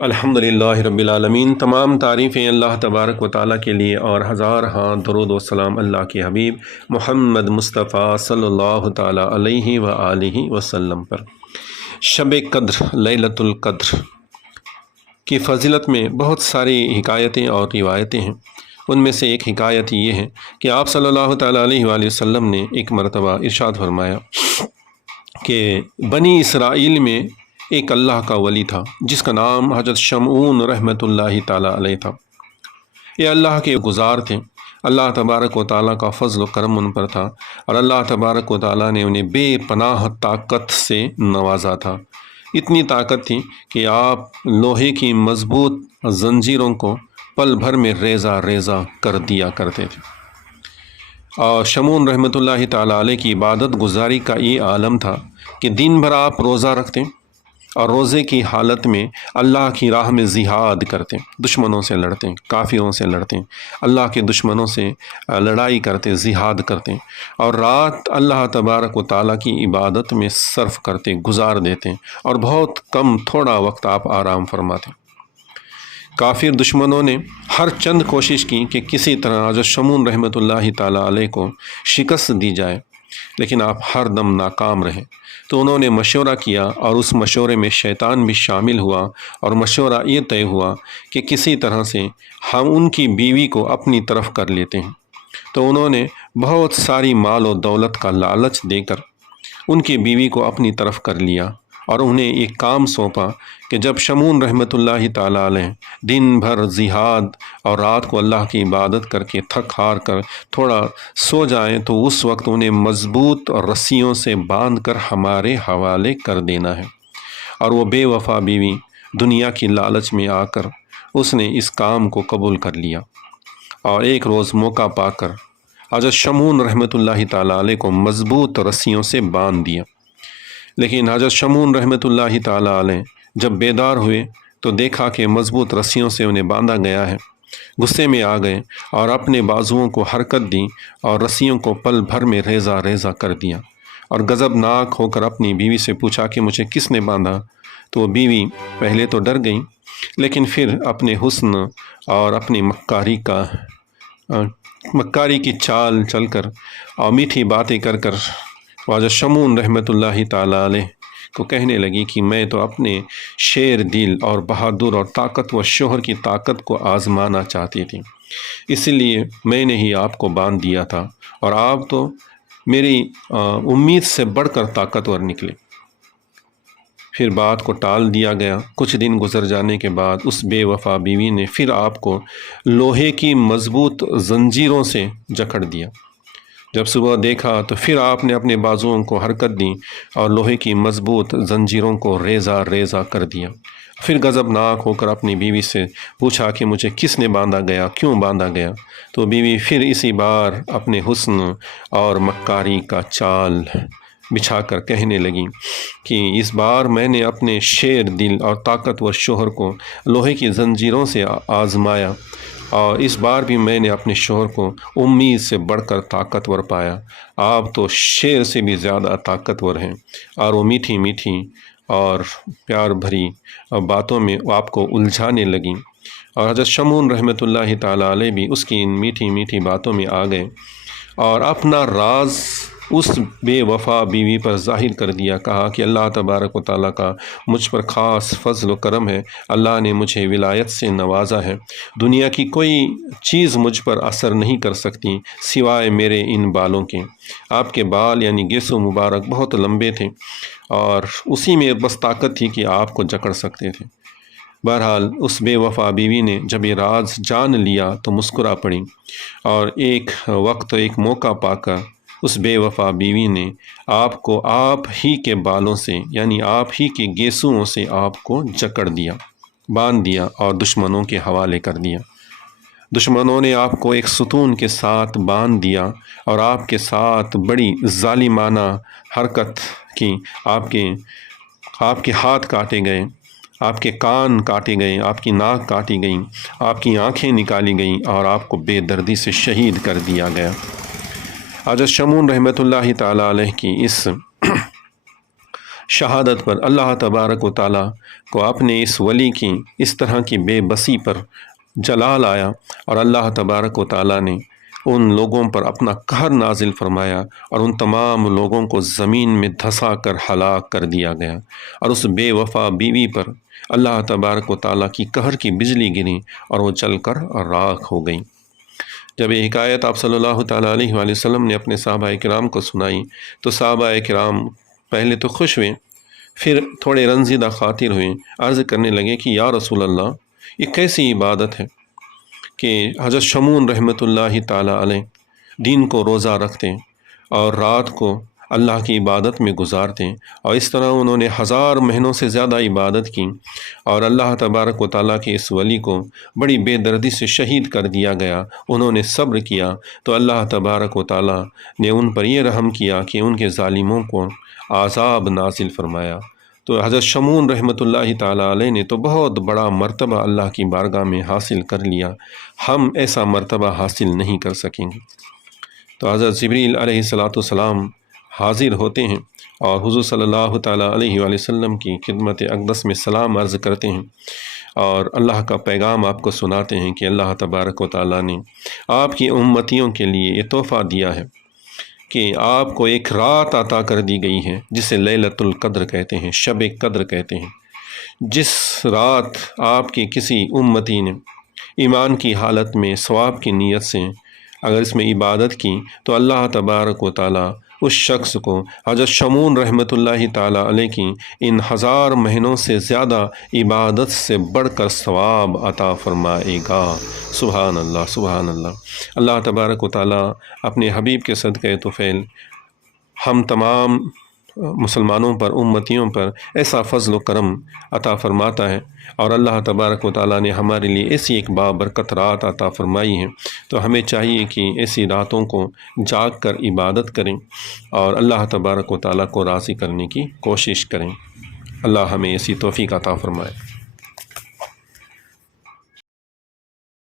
الحمدللہ رب العالمین، تمام تعریفیں اللہ تبارک و تعالیٰ کے لیے اور ہزار ہاں درود و سلام اللہ کے حبیب محمد مصطفیٰ صلی اللہ تعالیٰ علیہ وآلہ وسلم پر۔ شب قدر، لیلۃ القدر کی فضیلت میں بہت ساری حکایتیں اور روایتیں ہیں۔ ان میں سے ایک حکایت یہ ہے کہ آپ صلی اللہ تعالیٰ علیہ وآلہ وسلم نے ایک مرتبہ ارشاد فرمایا کہ بنی اسرائیل میں ایک اللہ کا ولی تھا جس کا نام حضرت شمعون رحمۃ اللہ تعالیٰ علیہ تھا۔ یہ اللہ کے گزار تھے، اللہ تبارک و تعالیٰ کا فضل و کرم ان پر تھا، اور اللہ تبارک و تعالیٰ نے انہیں بے پناہ طاقت سے نوازا تھا۔ اتنی طاقت تھی کہ آپ لوہے کی مضبوط زنجیروں کو پل بھر میں ریزہ ریزہ کر دیا کرتے تھے۔ اور شمعون رحمۃ اللہ تعالیٰ علیہ کی عبادت گزاری کا یہ عالم تھا کہ دن بھر آپ روزہ رکھتے اور روزے کی حالت میں اللہ کی راہ میں جہاد کرتے، دشمنوں سے لڑتے، کافروں سے لڑتے، اللہ کے دشمنوں سے لڑائی کرتے، جہاد کرتے، اور رات اللہ تبارک و تعالیٰ کی عبادت میں صرف کرتے، گزار دیتے، اور بہت کم تھوڑا وقت آپ آرام فرماتے۔ کافر دشمنوں نے ہر چند کوشش کی کہ کسی طرح حضرت شمعون رحمۃ اللہ تعالیٰ علیہ کو شکست دی جائے، لیکن آپ ہر دم ناکام رہے۔ تو انہوں نے مشورہ کیا، اور اس مشورے میں شیطان بھی شامل ہوا، اور مشورہ یہ طے ہوا کہ کسی طرح سے ہم ان کی بیوی کو اپنی طرف کر لیتے ہیں۔ تو انہوں نے بہت ساری مال و دولت کا لالچ دے کر ان کی بیوی کو اپنی طرف کر لیا، اور انہیں ایک کام سونپا کہ جب شمعون رحمۃ اللہ تعالیٰ علیہ دن بھر جہاد اور رات کو اللہ کی عبادت کر کے تھک ہار کر تھوڑا سو جائیں تو اس وقت انہیں مضبوط رسیوں سے باندھ کر ہمارے حوالے کر دینا ہے۔ اور وہ بے وفا بیوی دنیا کی لالچ میں آ کر اس نے اس کام کو قبول کر لیا، اور ایک روز موقع پا کر حضرت شمعون رحمۃ اللہ تعالیٰ علیہ کو مضبوط رسیوں سے باندھ دیا۔ لیکن حضرت شمعون رحمۃ اللہ تعالیٰ علیہ جب بیدار ہوئے تو دیکھا کہ مضبوط رسیوں سے انہیں باندھا گیا ہے۔ غصے میں آ گئے اور اپنے بازوؤں کو حرکت دی اور رسیوں کو پل بھر میں ریزہ ریزہ کر دیا، اور غضبناک ہو کر اپنی بیوی سے پوچھا کہ مجھے کس نے باندھا؟ تو وہ بیوی پہلے تو ڈر گئی، لیکن پھر اپنے حسن اور اپنی مکاری کی چال چل کر اور میٹھی باتیں کر کر حضرت شمعون رحمۃ اللہ تعالیٰ علیہ کو کہنے لگی کہ میں تو اپنے شیر دل اور بہادر اور طاقتور شوہر کی طاقت کو آزمانا چاہتی تھی، اسی لیے میں نے ہی آپ کو باندھ دیا تھا، اور آپ تو میری امید سے بڑھ کر طاقتور نکلے۔ پھر بات کو ٹال دیا گیا۔ کچھ دن گزر جانے کے بعد اس بے وفا بیوی نے پھر آپ کو لوہے کی مضبوط زنجیروں سے جکڑ دیا۔ جب صبح دیکھا تو پھر آپ نے اپنے بازوؤں کو حرکت دی اور لوہے کی مضبوط زنجیروں کو ریزہ ریزہ کر دیا۔ پھر غضبناک ہو کر اپنی بیوی سے پوچھا کہ مجھے کس نے باندھا گیا، کیوں باندھا گیا؟ تو بیوی پھر اسی بار اپنے حسن اور مکاری کا چال بچھا کر کہنے لگی کہ اس بار میں نے اپنے شیر دل اور طاقتور شوہر کو لوہے کی زنجیروں سے آزمایا، اور اس بار بھی میں نے اپنے شوہر کو امید سے بڑھ کر طاقتور پایا۔ آپ تو شیر سے بھی زیادہ طاقتور ہیں۔ اور وہ میٹھی میٹھی اور پیار بھری باتوں میں آپ کو الجھانے لگیں، اور حضرت شمعون رحمۃ اللہ تعالیٰ علیہ بھی اس کی ان میٹھی میٹھی باتوں میں آ گئے اور اپنا راز اس بے وفا بیوی پر ظاہر کر دیا۔ کہا کہ اللہ تبارک و تعالیٰ کا مجھ پر خاص فضل و کرم ہے، اللہ نے مجھے ولایت سے نوازا ہے، دنیا کی کوئی چیز مجھ پر اثر نہیں کر سکتی سوائے میرے ان بالوں کے۔ آپ کے بال یعنی گیسو مبارک بہت لمبے تھے، اور اسی میں بس طاقت تھی کہ آپ کو جکڑ سکتے تھے۔ بہرحال اس بے وفا بیوی نے جب یہ راز جان لیا تو مسکرا پڑی، اور ایک موقع پا کر اس بے وفا بیوی نے آپ کو آپ ہی کے بالوں سے یعنی آپ ہی کے گیسوؤں سے آپ کو جکڑ دیا، باندھ دیا اور دشمنوں کے حوالے کر دیا۔ دشمنوں نے آپ کو ایک ستون کے ساتھ باندھ دیا اور آپ کے ساتھ بڑی ظالمانہ حرکت کی۔ آپ کے ہاتھ کاٹے گئے، آپ کے کان کاٹے گئے، آپ کی ناک کاٹی گئی، آپ کی آنکھیں نکالی گئیں، اور آپ کو بے دردی سے شہید کر دیا گیا۔ حضرت شمعون رحمۃ اللہ تعالیٰ علیہ کی اس شہادت پر اللہ تبارک و تعالیٰ کو اپنے اس ولی کی اس طرح کی بے بسی پر جلال آیا، اور اللہ تبارک و تعالیٰ نے ان لوگوں پر اپنا قہر نازل فرمایا اور ان تمام لوگوں کو زمین میں دھسا کر ہلاک کر دیا گیا، اور اس بے وفا بیوی پر اللہ تبارک و تعالیٰ کی قہر کی بجلی گری اور وہ جل کر راکھ ہو گئی۔ جب یہ حکایت آپ صلی اللہ تعالیٰ علیہ وآلہ وسلم نے اپنے صحابہ کرام کو سنائی تو صحابہ کرام پہلے تو خوش ہوئے، پھر تھوڑے رنزیدہ خاطر ہوئے، عرض کرنے لگے کہ یا رسول اللہ، یہ کیسی عبادت ہے کہ حضرت شمعون رحمۃ اللہ تعالیٰ علیہ دن کو روزہ رکھتے اور رات کو اللہ کی عبادت میں گزارتے، اور اس طرح انہوں نے 1000 مہینوں سے زیادہ عبادت کی، اور اللہ تبارک و تعالیٰ کے اس ولی کو بڑی بے دردی سے شہید کر دیا گیا۔ انہوں نے صبر کیا تو اللہ تبارک و تعالیٰ نے ان پر یہ رحم کیا کہ ان کے ظالموں کو عذاب نازل فرمایا۔ تو حضرت شمعون رحمۃ اللہ تعالیٰ علیہ نے تو بہت بڑا مرتبہ اللہ کی بارگاہ میں حاصل کر لیا، ہم ایسا مرتبہ حاصل نہیں کر سکیں گے۔ تو حضرت جبریل علیہ السلام حاضر ہوتے ہیں اور حضور صلی اللہ تعالیٰ علیہ وآلہ وسلم کی خدمت اقدس میں سلام عرض کرتے ہیں اور اللہ کا پیغام آپ کو سناتے ہیں کہ اللہ تبارک و تعالیٰ نے آپ کی امتیوں کے لیے یہ تحفہ دیا ہے کہ آپ کو ایک رات عطا کر دی گئی ہے جسے لیلۃ القدر کہتے ہیں، شب قدر کہتے ہیں۔ جس رات آپ کے کسی امتی نے ایمان کی حالت میں ثواب کی نیت سے اگر اس میں عبادت کی تو اللہ تبارک و تعالیٰ اس شخص کو حضرت شمعون رحمۃ اللہ تعالیٰ علیہ کی ان 1000 مہینوں سے زیادہ عبادت سے بڑھ کر ثواب عطا فرمائے گا۔ سبحان اللہ، سبحان اللہ۔ اللہ تبارک و تعالیٰ اپنے حبیب کے صدقے طفیل ہم تمام مسلمانوں پر، امتیوں پر ایسا فضل و کرم عطا فرماتا ہے، اور اللہ تبارک و تعالیٰ نے ہمارے لیے ایسی ایک بابرکت رات عطا فرمائی ہے، تو ہمیں چاہیے کہ ایسی راتوں کو جاگ کر عبادت کریں اور اللہ تبارک و تعالیٰ کو راضی کرنے کی کوشش کریں۔ اللہ ہمیں ایسی توفیق عطا فرمائے۔